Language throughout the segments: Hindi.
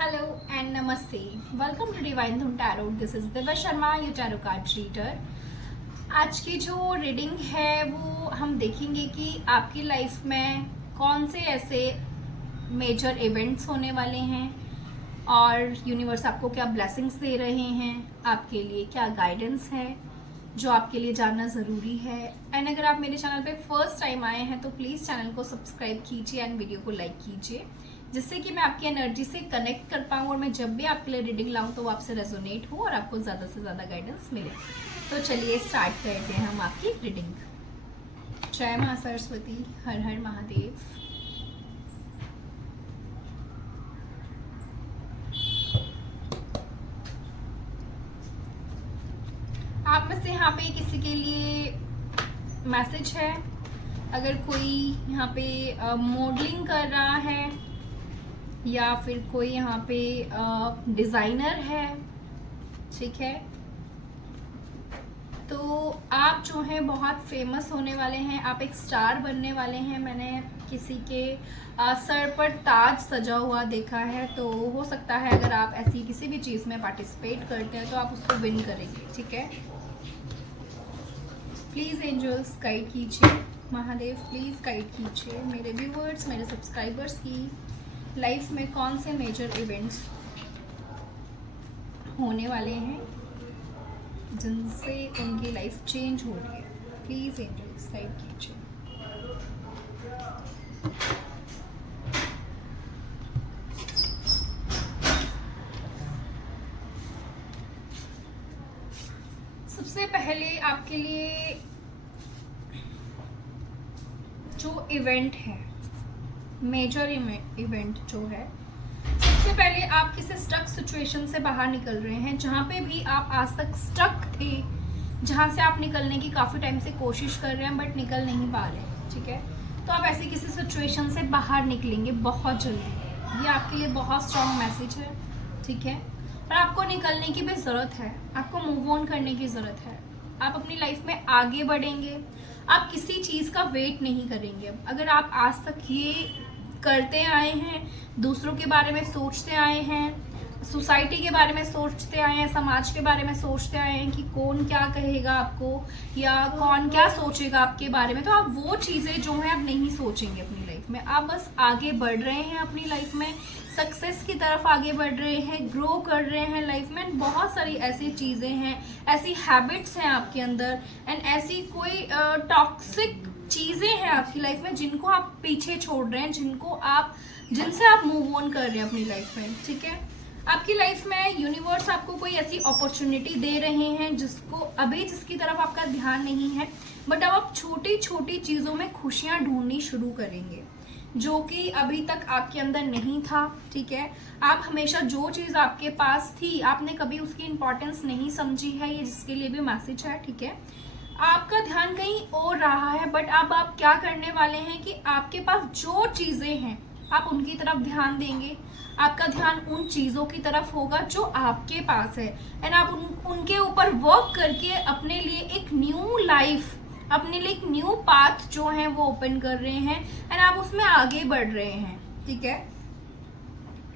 Hello and namaste. Welcome to Divine Dhun Tarot. This is Divya Sharma, your tarot card reader. आज की जो रीडिंग है वो हम देखेंगे कि आपकी लाइफ में कौन से ऐसे मेजर इवेंट्स होने वाले हैं और यूनिवर्स आपको क्या ब्लेसिंग्स दे रहे हैं, आपके लिए क्या गाइडेंस है जो आपके लिए जानना ज़रूरी है। एंड अगर आप मेरे चैनल पे फर्स्ट टाइम आए हैं तो प्लीज़ चैनल को सब्सक्राइब कीजिए एंड वीडियो को लाइक कीजिए, जिससे कि मैं आपकी एनर्जी से कनेक्ट कर पाऊँ और मैं जब भी आपके लिए रीडिंग लाऊँ तो वो आपसे रेजोनेट हो और आपको ज़्यादा से ज़्यादा गाइडेंस मिले। तो चलिए स्टार्ट करते हैं हम आपकी रीडिंग। जय मां सरस्वती, हर हर महादेव। आप में से यहाँ पे किसी के लिए मैसेज है, अगर कोई यहाँ पे मॉडलिंग कर रहा है या फिर कोई यहाँ पे डिज़ाइनर है, ठीक है, तो आप जो है बहुत फेमस होने वाले हैं, आप एक स्टार बनने वाले हैं। मैंने किसी के सर पर ताज सजा हुआ देखा है, तो हो सकता है अगर आप ऐसी किसी भी चीज़ में पार्टिसिपेट करते हैं तो आप उसको विन करेंगे, ठीक है। प्लीज़ एंजल्स गाइड कीजिए, महादेव प्लीज़ गाइड कीजिए मेरे व्यूवर्स, मेरे सब्सक्राइबर्स की लाइफ में कौन से मेजर इवेंट्स होने वाले हैं जिनसे उनकी लाइफ चेंज हो रही है। प्लीज़ एंजल्स गाइड कीजिए। सबसे पहले आपके लिए जो इवेंट है, मेजर इवेंट जो है, सबसे पहले आप किसी स्टक सिचुएशन से बाहर निकल रहे हैं। जहाँ पे भी आप आज तक स्टक थे, जहाँ से आप निकलने की काफ़ी टाइम से कोशिश कर रहे हैं बट निकल नहीं पा रहे, ठीक है, तो आप ऐसी किसी सिचुएशन से बाहर निकलेंगे बहुत जल्दी। ये आपके लिए बहुत स्ट्रॉन्ग मैसेज है, ठीक है। पर आपको निकलने की भी ज़रूरत है, आपको मूव ऑन करने की ज़रूरत है। आप अपनी लाइफ में आगे बढ़ेंगे, आप किसी चीज़ का वेट नहीं करेंगे। अगर आप आज तक ये करते आए हैं, दूसरों के बारे में सोचते आए हैं, सोसाइटी के बारे में सोचते आए हैं, समाज के बारे में सोचते आए हैं कि कौन क्या कहेगा आपको या कौन क्या सोचेगा आपके बारे में, तो आप वो चीज़ें जो हैं आप नहीं सोचेंगे अपनी लाइफ में। आप बस आगे बढ़ रहे हैं अपनी लाइफ में, सक्सेस की तरफ आगे बढ़ रहे हैं, ग्रो कर रहे हैं लाइफ में। बहुत सारी ऐसी चीज़ें हैं, ऐसी हैबिट्स हैं आपके अंदर एंड ऐसी कोई टॉक्सिक चीज़ें हैं आपकी लाइफ में जिनको आप पीछे छोड़ रहे हैं, जिनसे आप मूव ऑन कर रहे हैं अपनी लाइफ में, ठीक है। आपकी लाइफ में यूनिवर्स आपको कोई ऐसी अपॉर्चुनिटी दे रहे हैं जिसकी तरफ आपका ध्यान नहीं है, बट अब आप छोटी छोटी चीज़ों में खुशियां ढूंढनी शुरू करेंगे जो कि अभी तक आपके अंदर नहीं था, ठीक है। आप हमेशा जो चीज़ आपके पास थी आपने कभी उसकी इंपॉर्टेंस नहीं समझी है, ये जिसके लिए भी मैसेज है, ठीक है। आपका ध्यान कहीं और रहा है, बट अब आप क्या करने वाले हैं कि आपके पास जो चीज़ें हैं आप उनकी तरफ ध्यान देंगे। आपका ध्यान उन चीज़ों की तरफ होगा जो आपके पास है एंड आप उनके ऊपर वर्क करके अपने लिए एक न्यू लाइफ, अपने लिए एक न्यू पाथ जो है वो ओपन कर रहे हैं एंड आप उसमें आगे बढ़ रहे हैं, ठीक है।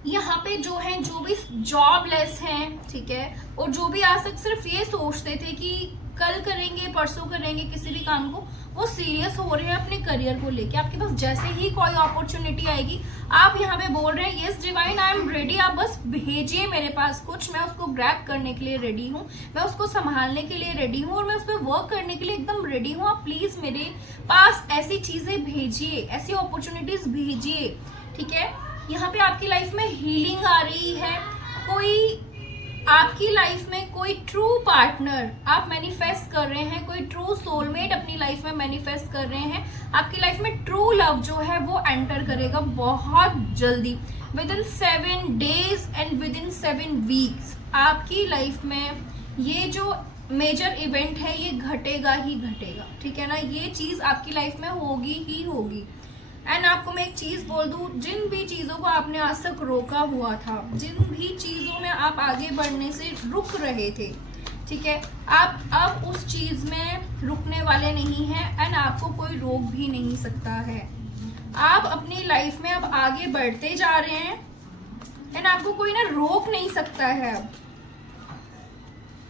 यहाँ पे जो है, जो भी जॉबलेस हैं, ठीक है, और जो भी आज तक सिर्फ ये सोचते थे कि कल करेंगे परसों करेंगे किसी भी काम को, वो सीरियस हो रहे हैं अपने करियर को लेके। आपके पास जैसे ही कोई अपॉर्चुनिटी आएगी आप यहाँ पे बोल रहे हैं yes divine I am ready, आप बस भेजिए मेरे पास कुछ, मैं उसको ग्रैब करने के लिए रेडी हूँ, मैं उसको संभालने के लिए रेडी हूँ और मैं उस पर वर्क करने के लिए एकदम रेडी हूँ। आप प्लीज मेरे पास ऐसी चीजें भेजिए, ऐसी अपॉर्चुनिटीज भेजिए, ठीक है। यहाँ पे आपकी लाइफ में हीलिंग आ रही है, कोई आपकी लाइफ में कोई ट्रू पार्टनर आप मैनिफेस्ट कर रहे हैं, कोई ट्रू सोलमेट अपनी लाइफ में मैनिफेस्ट कर रहे हैं। आपकी लाइफ में ट्रू लव जो है वो एंटर करेगा बहुत जल्दी, with in 7 days and with in 7 weeks। आपकी लाइफ में ये जो मेजर इवेंट है ये घटेगा ही घटेगा, ठीक है ना। ये चीज़ आपकी लाइफ में होगी ही होगी। एंड आपको मैं एक चीज़ बोल दूँ, जिन भी चीज़ों को आपने आज तक रोका हुआ था, जिन भी चीज़ों में आप आगे बढ़ने से रुक रहे थे, ठीक है, आप अब उस चीज़ में रुकने वाले नहीं हैं एंड आपको कोई रोक भी नहीं सकता है। आप अपनी लाइफ में अब आगे बढ़ते जा रहे हैं एंड आपको कोई ना रोक नहीं सकता है अब।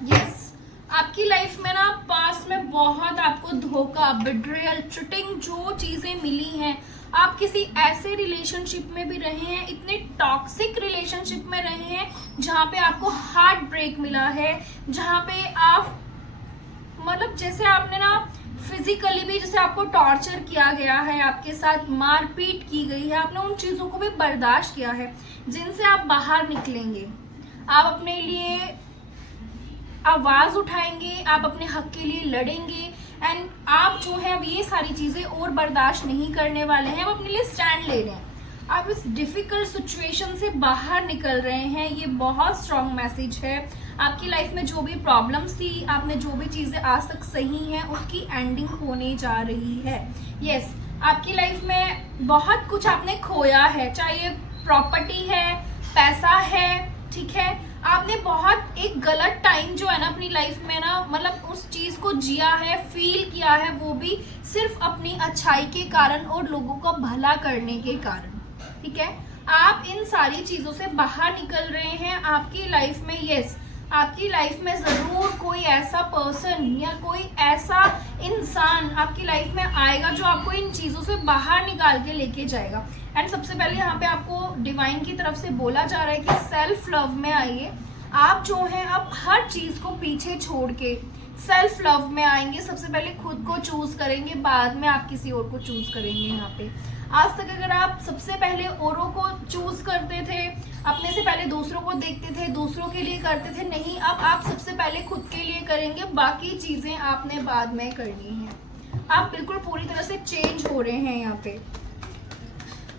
यस, आपकी लाइफ में ना पास्ट में बहुत आपको धोखा, बिट्रेयल, चिटिंग जो चीजें मिली हैं, आप किसी ऐसे रिलेशनशिप में भी रहे हैं, इतने टॉक्सिक रिलेशनशिप में रहे हैं जहाँ पे आपको हार्ट ब्रेक मिला है, जहाँ पे आप मतलब जैसे आपने ना फिजिकली भी जैसे आपको टॉर्चर किया गया है, आपके साथ मारपीट की गई है, आपने उन चीज़ों को भी बर्दाश्त किया है जिनसे आप बाहर निकलेंगे। आप अपने लिए आवाज़ उठाएंगे, आप अपने हक के लिए लड़ेंगे एंड आप जो है अब ये सारी चीज़ें और बर्दाश्त नहीं करने वाले हैं, आप अपने लिए स्टैंड ले रहे हैं, आप इस डिफ़िकल्ट सिचुएशन से बाहर निकल रहे हैं। ये बहुत स्ट्रॉन्ग मैसेज है। आपकी लाइफ में जो भी प्रॉब्लम्स थी, आपने जो भी चीज़ें आज तक सही हैं, उसकी एंडिंग होने जा रही है। यस, आपकी लाइफ में बहुत कुछ आपने खोया है, चाहे प्रॉपर्टी है, पैसा है, ठीक है, आपने बहुत एक गलत टाइम जो है ना अपनी लाइफ में ना मतलब उस चीज़ को जिया है, फील किया है, वो भी सिर्फ अपनी अच्छाई के कारण और लोगों का भला करने के कारण, ठीक है। आप इन सारी चीज़ों से बाहर निकल रहे हैं आपकी लाइफ में। यस, आपकी लाइफ में ज़रूर कोई ऐसा पर्सन या कोई ऐसा इंसान आपकी लाइफ में आएगा जो आपको इन चीज़ों से बाहर निकाल के लेके जाएगा। एंड सबसे पहले यहाँ पे आपको डिवाइन की तरफ से बोला जा रहा है कि सेल्फ लव में आइए। आप जो है अब हर चीज़ को पीछे छोड़ के सेल्फ लव में आएंगे। सबसे पहले खुद को चूज़ करेंगे, बाद में आप किसी और को चूज़ करेंगे। यहाँ पे आज तक अगर आप सबसे पहले औरों को चूज करते थे, अपने से पहले दूसरों को देखते थे, दूसरों के लिए करते थे, नहीं, अब आप सबसे पहले खुद के लिए करेंगे, बाकी चीजें आपने बाद में करनी है। आप बिल्कुल पूरी तरह से चेंज हो रहे हैं। यहाँ पे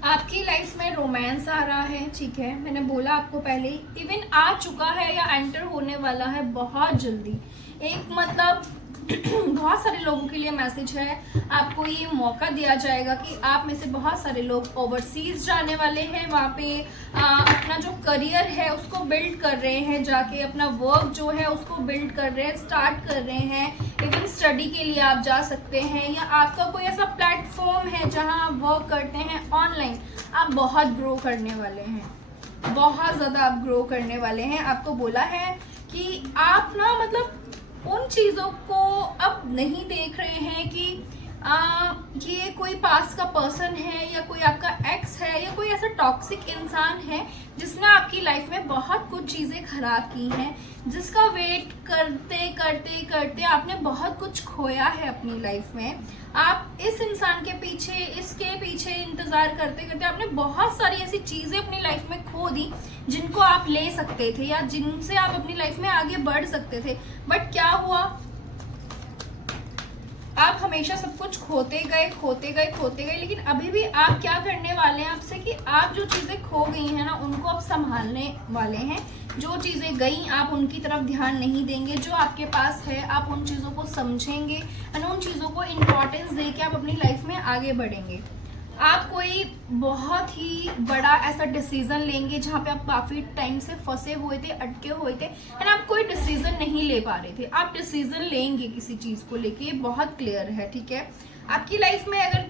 आपकी लाइफ में रोमांस आ रहा है, ठीक है, मैंने बोला आपको पहले ही, इवन आ चुका है या एंटर होने वाला है बहुत जल्दी। एक मतलब बहुत सारे लोगों के लिए मैसेज है, आपको ये मौका दिया जाएगा कि आप में से बहुत सारे लोग ओवरसीज जाने वाले हैं, वहाँ पे अपना जो करियर है उसको बिल्ड कर रहे हैं, जाके अपना वर्क जो है उसको बिल्ड कर रहे हैं, स्टार्ट कर रहे हैं। इवन स्टडी के लिए आप जा सकते हैं, या आपका कोई ऐसा प्लेटफॉर्म है जहाँ आप वर्क करते हैं ऑनलाइन, आप बहुत ग्रो करने वाले हैं, बहुत ज़्यादा आप ग्रो करने वाले हैं। आपको बोला है कि आप ना मतलब उन चीज़ों को अब नहीं देख रहे हैं कि ये कोई पास का पर्सन है या कोई आपका एक्स है या कोई ऐसा टॉक्सिक इंसान है जिसने आपकी लाइफ में बहुत कुछ चीज़ें खराब की हैं, जिसका वेट करते करते करते आपने बहुत कुछ खोया है अपनी लाइफ में। आप इस इंसान के पीछे, इसके पीछे इंतज़ार करते करते आपने बहुत सारी ऐसी चीज़ें अपनी लाइफ में खो दी जिनको आप ले सकते थे या जिनसे आप अपनी लाइफ में आगे बढ़ सकते थे। बट क्या हुआ, आप हमेशा सब कुछ खोते गए, लेकिन अभी भी आप क्या करने वाले हैं आपसे कि आप जो चीज़ें खो गई हैं ना उनको आप संभालने वाले हैं। जो चीज़ें गई आप उनकी तरफ ध्यान नहीं देंगे, जो आपके पास है आप उन चीज़ों को समझेंगे और उन चीज़ों को इम्पोर्टेंस दे के आप अपनी लाइफ में आगे बढ़ेंगे। आप कोई बहुत ही बड़ा ऐसा डिसीजन लेंगे जहाँ पे आप काफ़ी टाइम से फंसे हुए थे, अटके हुए थे एंड आप कोई डिसीजन नहीं ले पा रहे थे। आप डिसीजन लेंगे किसी चीज़ को लेके, बहुत क्लियर है, ठीक है। आपकी लाइफ में अगर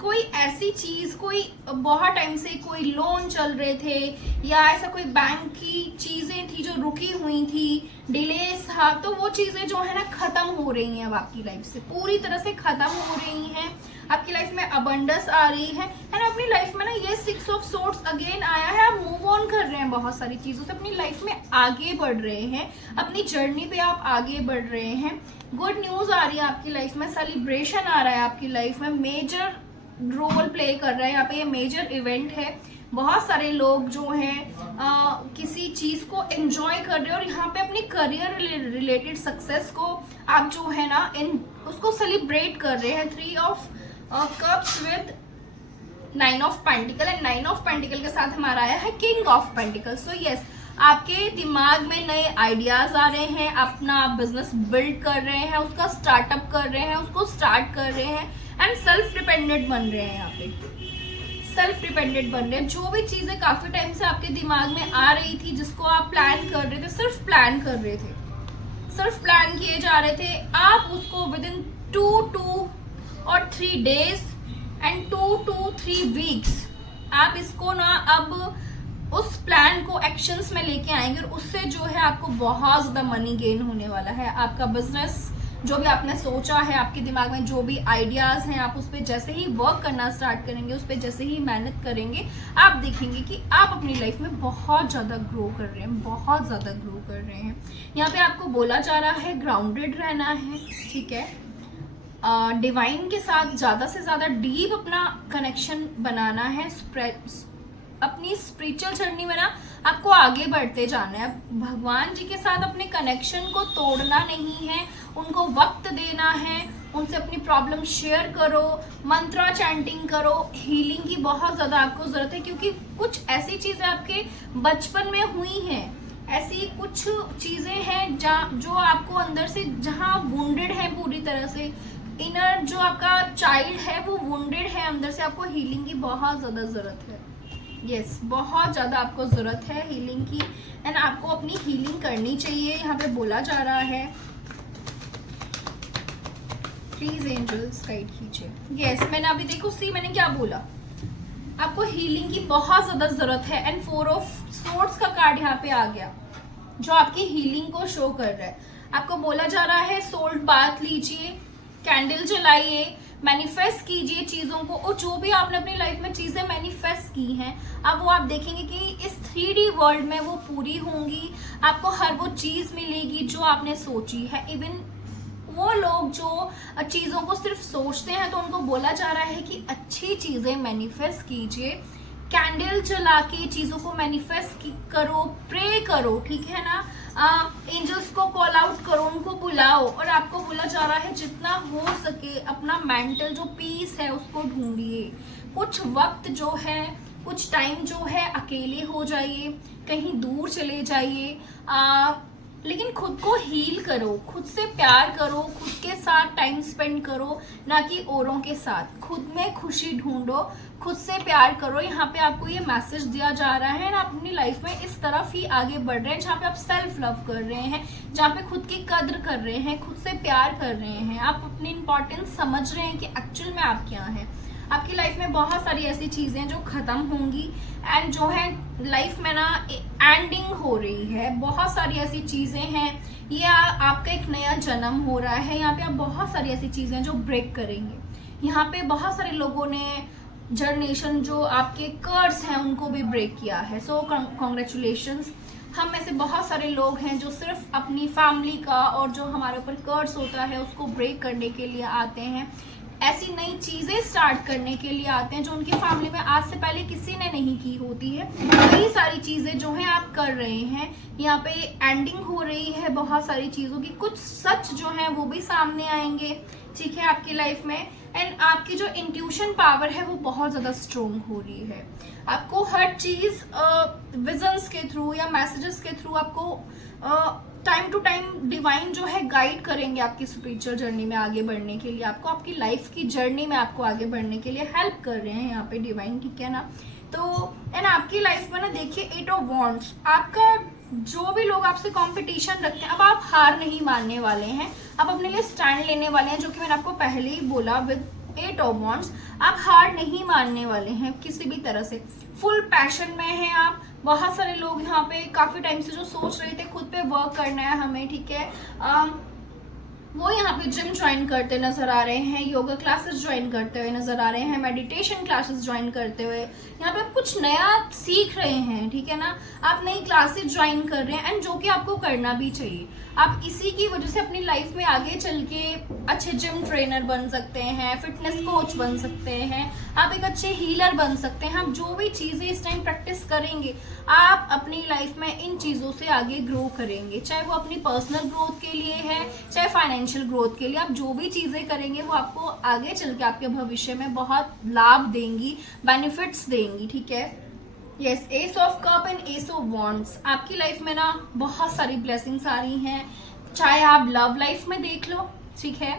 कोई ऐसी चीज़, कोई बहुत टाइम से कोई लोन चल रहे थे या ऐसा कोई बैंक की चीज़ें थी जो रुकी हुई थी, डिलेस था, तो वो चीज़ें जो है ना ख़त्म हो रही हैं अब आपकी लाइफ से, पूरी तरह से ख़त्म हो रही हैं। आपकी लाइफ में अबंडेंस आ रही है एंड अपनी लाइफ में ना ये 6 ऑफ सोर्ड्स अगेन आया है। आप मूव ऑन कर रहे हैं बहुत सारी चीज़ों से, अपनी लाइफ में आगे बढ़ रहे हैं, अपनी जर्नी पे आप आगे बढ़ रहे हैं। गुड न्यूज़ आ रही है आपकी लाइफ में, सेलिब्रेशन आ रहा है आपकी लाइफ में, मेजर रोल प्ले कर रहा है यहाँ पे, ये मेजर इवेंट है। बहुत सारे लोग जो हैं किसी चीज़ को एंजॉय कर रहे हैं और यहाँ पे अपनी करियर रिलेटेड सक्सेस को आप जो है ना उसको सेलिब्रेट कर रहे हैं। 3 of cups with 9 of pentacle and 9 of pentacle के साथ हमारा आया है king of pentacle. So yes, आपके दिमाग में नए आइडियाज आ रहे हैं, अपना बिजनेस बिल्ड कर रहे हैं, उसका स्टार्टअप कर रहे हैं, उसको स्टार्ट कर रहे हैं एंड सेल्फ डिपेंडेंट बन रहे हैं। यहाँ पे सेल्फ डिपेंडेंट बन रहे हैं। जो भी चीज़ें काफ़ी टाइम से आपके दिमाग में आ रही थी, जिसको आप प्लान कर रहे थे, सिर्फ प्लान कर रहे थे, सिर्फ प्लान किए जा रहे थे, आप उसको विद इन 2 और 3 days एंड 2 to 3 weeks आप इसको ना अब उस प्लान को एक्शंस में लेके आएंगे और उससे जो है आपको बहुत ज़्यादा मनी गेन होने वाला है। आपका बिजनेस जो भी आपने सोचा है, आपके दिमाग में जो भी आइडियाज़ हैं, आप उस पर जैसे ही वर्क करना स्टार्ट करेंगे, उस पर जैसे ही मेहनत करेंगे, आप देखेंगे कि आप अपनी लाइफ में बहुत ज़्यादा ग्रो कर रहे हैं, बहुत ज़्यादा ग्रो कर रहे हैं। यहाँ पे आपको बोला जा रहा है ग्राउंडेड रहना है, ठीक है, डिवाइन के साथ ज़्यादा से ज़्यादा डीप अपना कनेक्शन बनाना है, अपनी स्पिरिचुअल जर्नी में ना आपको आगे बढ़ते जाना है। भगवान जी के साथ अपने कनेक्शन को तोड़ना नहीं है, उनको वक्त देना है, उनसे अपनी प्रॉब्लम शेयर करो, मंत्रा चैंटिंग करो, हीलिंग की बहुत ज़्यादा आपको ज़रूरत है, क्योंकि कुछ ऐसी चीज़ें आपके बचपन में हुई हैं, ऐसी कुछ चीज़ें हैं जो आपको अंदर से जहाँ वुंडेड है, पूरी तरह से इनर जो आपका चाइल्ड है वो वुंडेड है अंदर से, आपको हीलिंग की बहुत ज़्यादा ज़रूरत है। यस, बहुत ज़्यादा आपको ज़रूरत है हीलिंग की, एंड आपको अपनी हीलिंग करनी चाहिए, यहाँ पे बोला जा रहा है। प्लीज एंजल्स गाइड कीजिए। यस, मैंने अभी देखो मैंने क्या बोला, आपको हीलिंग की बहुत ज़्यादा ज़रूरत है, एंड 4 ऑफ सोर्ड्स का कार्ड यहाँ पे आ गया जो आपकी हीलिंग को शो कर रहा है। आपको बोला जा रहा है सोल्ट बाथ लीजिए, कैंडल जलाइए, मैनिफेस्ट कीजिए चीज़ों को, और जो भी आपने अपनी लाइफ में चीज़ें मैनिफेस्ट की हैं अब वो आप देखेंगे कि इस 3D वर्ल्ड में वो पूरी होंगी, आपको हर वो चीज़ मिलेगी जो आपने सोची है। इवन वो लोग जो चीज़ों को सिर्फ सोचते हैं तो उनको बोला जा रहा है कि अच्छी चीज़ें मैनिफेस्ट कीजिए, कैंडल जला के चीज़ों को मैनिफेस्ट करो, प्रे करो, ठीक है ना, एंजल्स को कॉल आउट करो, उनको बुलाओ, और आपको बोला जा रहा है जितना हो सके अपना मेंटल जो पीस है उसको ढूंढिए, कुछ वक्त जो है, कुछ टाइम जो है अकेले हो जाइए, कहीं दूर चले जाइए, लेकिन खुद को हील करो, खुद से प्यार करो, खुद के साथ टाइम स्पेंड करो, ना कि औरों के साथ। खुद में खुशी ढूंढो, खुद से प्यार करो। यहाँ पे आपको ये मैसेज दिया जा रहा है, आप अपनी लाइफ में इस तरफ ही आगे बढ़ रहे हैं जहाँ पे आप सेल्फ लव कर रहे हैं, जहाँ पे खुद की कद्र कर रहे हैं, खुद से प्यार कर रहे हैं, आप अपनी इंपॉर्टेंस समझ रहे हैं कि एक्चुअल में आप क्या हैं। आपकी लाइफ में बहुत सारी ऐसी चीज़ें जो ख़त्म होंगी, एंड जो है लाइफ में ना एंडिंग हो रही है, बहुत सारी ऐसी चीज़ें हैं, ये आपका एक नया जन्म हो रहा है। यहाँ पे आप बहुत सारी ऐसी चीज़ें जो ब्रेक करेंगे। यहाँ पे बहुत सारे लोगों ने जनरेशन जो आपके कर्स हैं उनको भी ब्रेक किया है, सो कॉन्ग्रेचुलेशंस। हम में से बहुत सारे लोग हैं जो सिर्फ अपनी फैमिली का और जो हमारे ऊपर कर्स होता है उसको ब्रेक करने के लिए आते हैं, ऐसी नई चीज़ें स्टार्ट करने के लिए आते हैं जो उनकी फैमिली में आज से पहले किसी ने नहीं की होती है। कई सारी चीज़ें जो हैं आप कर रहे हैं, यहाँ पे एंडिंग हो रही है बहुत सारी चीज़ों की, कुछ सच जो हैं वो भी सामने आएंगे, ठीक है, आपकी लाइफ में। एंड आपकी जो इंट्यूशन पावर है वो बहुत ज़्यादा स्ट्रोंग हो रही है। आपको हर चीज़ विजन्स के थ्रू या मैसेजेस के थ्रू आपको टाइम टू टाइम डिवाइन जो है गाइड करेंगे आपकी स्पिरिचुअल जर्नी में आगे बढ़ने के लिए, आपको आपकी लाइफ की जर्नी में आपको आगे बढ़ने के लिए हेल्प कर रहे हैं यहाँ पे डिवाइन, ठीक है ना। तो एंड आपकी लाइफ में ना देखिए 8 ऑफ वॉन्ड्स, आपका जो भी लोग आपसे कंपटीशन रखते हैं अब आप हार नहीं मानने वाले हैं, आप अपने लिए स्टैंड लेने वाले हैं, जो कि मैंने आपको पहले ही बोला। विद 8 ऑफ वॉन्ड्स आप हार नहीं मानने वाले हैं किसी भी तरह से, फुल पैशन में हैं आप। बहुत सारे लोग यहाँ पे काफ़ी टाइम से जो सोच रहे थे खुद पे वर्क करना है हमें, ठीक है, वो यहाँ पे जिम ज्वाइन करते नजर आ रहे हैं, योगा क्लासेस ज्वाइन करते हुए नजर आ रहे हैं, मेडिटेशन क्लासेस ज्वाइन करते हुए, यहाँ पे आप कुछ नया सीख रहे हैं, ठीक है ना, आप नई क्लासेस ज्वाइन कर रहे हैं, एंड जो कि आपको करना भी चाहिए। आप इसी की वजह से अपनी लाइफ में आगे चल के अच्छे जिम ट्रेनर बन सकते हैं, फिटनेस कोच बन सकते हैं, आप एक अच्छे हीलर बन सकते हैं। आप जो भी चीज़ें इस टाइम प्रैक्टिस करेंगे आप अपनी लाइफ में इन चीज़ों से आगे ग्रो करेंगे, चाहे वो अपनी पर्सनल ग्रोथ के लिए है, चाहे फाइनेंशियल ग्रोथ के लिए। आप जो भी चीज़ें करेंगे वो आपको आगे चल के आपके भविष्य में बहुत लाभ देंगी, बेनिफिट्स देंगी, ठीक है। Yes, S of cup and S of wands, आपकी लाइफ में ना बहुत सारी ब्लेसिंग्स आ रही हैं, चाहे आप लव लाइफ में देख लो, ठीक है,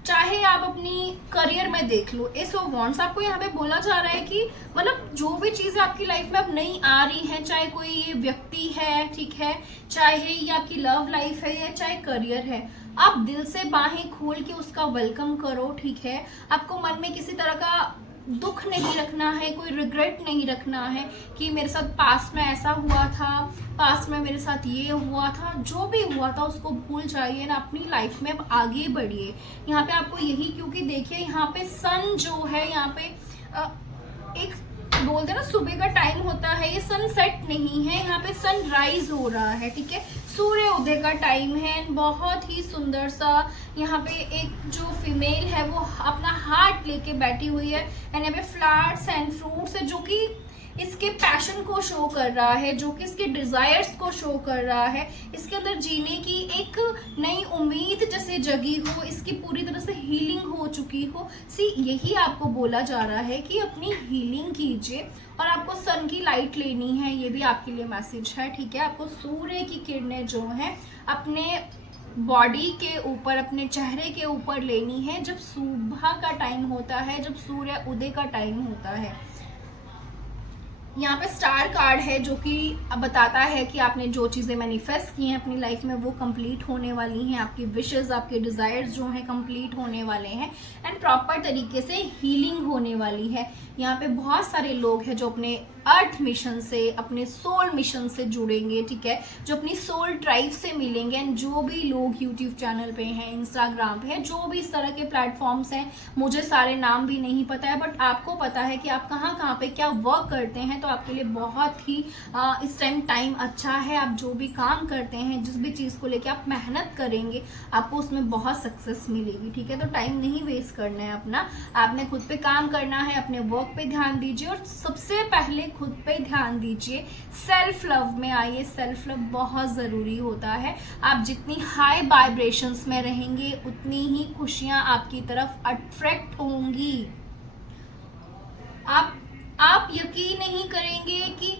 चाहे आप अपनी करियर में देख लो। एस ऑफ वॉन्ड्स आपको यहाँ पे बोला जा रहा है कि मतलब जो भी चीज़ें आपकी लाइफ में अब नई आ रही हैं, चाहे कोई ये व्यक्ति है, ठीक है, चाहे ये आपकी लव लाइफ है या चाहे करियर है, आप दिल से बाहें खोल के उसका वेलकम करो, ठीक है। आपको मन में किसी तरह का दुख नहीं रखना है, कोई रिग्रेट नहीं रखना है कि मेरे साथ पास्ट में ऐसा हुआ था, पास्ट में मेरे साथ ये हुआ था। जो भी हुआ था उसको भूल जाइए ना, अपनी लाइफ में अब आगे बढ़िए। यहाँ पे आपको यही, क्योंकि देखिए यहाँ पे सन जो है, यहाँ पे एक बोलते हैं ना सुबह का टाइम होता है, ये सनसेट नहीं है, यहाँ पे सनराइज हो रहा है, ठीक है, सूर्य उदय का टाइम है। बहुत ही सुंदर सा यहाँ पे एक जो फीमेल है वो अपना हार्ट लेके बैठी हुई है, एंड यहाँ पे फ्लावर्स एंड फ्रूट्स है जो कि इसके पैशन को शो कर रहा है, जो कि इसके डिजायर्स को शो कर रहा है, इसके अंदर जीने की एक नई उम्मीद जैसे जगी हो, इसकी पूरी तरह से हीलिंग हो चुकी हो। यही आपको बोला जा रहा है कि अपनी हीलिंग कीजिए और आपको सन की लाइट लेनी है, ये भी आपके लिए मैसेज है, ठीक है। आपको सूर्य की किरणें जो हैं अपने बॉडी के ऊपर, अपने चेहरे के ऊपर लेनी है जब सुबह का टाइम होता है, जब सूर्य उदय का टाइम होता है। यहाँ पे स्टार कार्ड है जो कि बताता है कि आपने जो चीज़ें मैनिफेस्ट की हैं अपनी लाइफ में वो कंप्लीट होने वाली हैं, आपकी विशेस, आपके डिज़ायर्स जो हैं कंप्लीट होने वाले हैं, एंड प्रॉपर तरीके से हीलिंग होने वाली है। यहाँ पे बहुत सारे लोग हैं जो अपने अर्थ मिशन से, अपने सोल मिशन से जुड़ेंगे, ठीक है, जो अपनी सोल ट्राइब से मिलेंगे। एंड जो भी लोग यूट्यूब चैनल पे हैं, इंस्टाग्राम पे है, जो भी इस तरह के प्लेटफॉर्म्स हैं, मुझे सारे नाम भी नहीं पता है, बट आपको पता है कि आप कहाँ कहाँ पे क्या वर्क करते हैं, तो आपके लिए बहुत ही इस टाइम अच्छा है। आप जो भी काम करते हैं, जिस भी चीज़ को लेके आप मेहनत करेंगे, आपको उसमें बहुत सक्सेस मिलेगी, ठीक है। तो टाइम नहीं वेस्ट करना है अपना, आपने खुद पे काम करना है, अपने वर्क पे ध्यान दीजिए और सबसे पहले खुद पे ध्यान दीजिए, सेल्फ लव में आइए। सेल्फ लव बहुत ज़रूरी होता है। आप जितनी हाई वाइब्रेशंस में रहेंगे उतनी ही खुशियां आपकी तरफ अट्रैक्ट होंगी। आप यकीन नहीं करेंगे कि